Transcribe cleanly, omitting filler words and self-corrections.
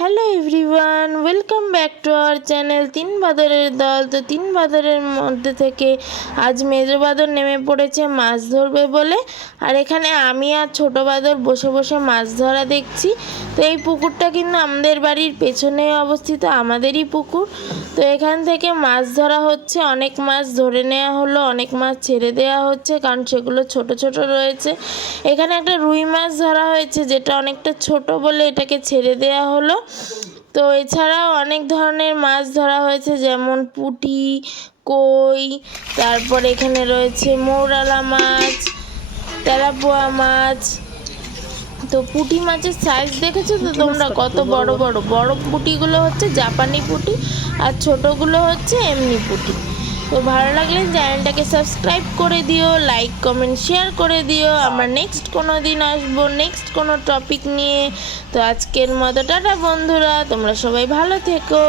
Hello everyone, welcome back to our channel তিন বাদরের দল। তো তিন বাদরের মধ্যে থেকে আজ মেজো বাদর নেমে পড়েছে মাছ ধরবে বলে। আর এখানে আমি আর ছোটো বাদর বসে বসে মাছ ধরা দেখছি। তো এই পুকুরটা কিন্তু আমাদের বাড়ির পেছনে অবস্থিত, আমাদেরই পুকুর। তো এখান থেকে মাছ ধরা হচ্ছে, অনেক মাছ ধরে নেওয়া হলো, অনেক মাছ ছেড়ে দেওয়া হচ্ছে কারণ সেগুলো ছোট ছোট রয়েছে। এখানে একটা রুই মাছ ধরা হয়েছে যেটা অনেকটা ছোট বলে এটাকে ছেড়ে দেওয়া হলো। তো এছাড়াও অনেক ধরনের মাছ ধরা হয়েছে, যেমন পুঁটি, কই, তারপর এখানে রয়েছে মৌরালা মাছ, তেলাপোয়া মাছ। তো পুঁটি মাছের সাইজ দেখেছো তো তোমরা, কত বড় বড় বড় পুঁটিগুলো হচ্ছে জাপানি পুঁটি আর ছোটোগুলো হচ্ছে এমনি পুঁটি। তো ভালো লাগলে চ্যানেলটাকে সাবস্ক্রাইব করে দিও, লাইক কমেন্ট শেয়ার করে দিও। আমরা নেক্সট কোনো দিন আসবো নেক্সট কোনো টপিক নিয়ে। তো আজকের মতো টাটা বন্ধুরা, তোমরা সবাই ভালো থেকো।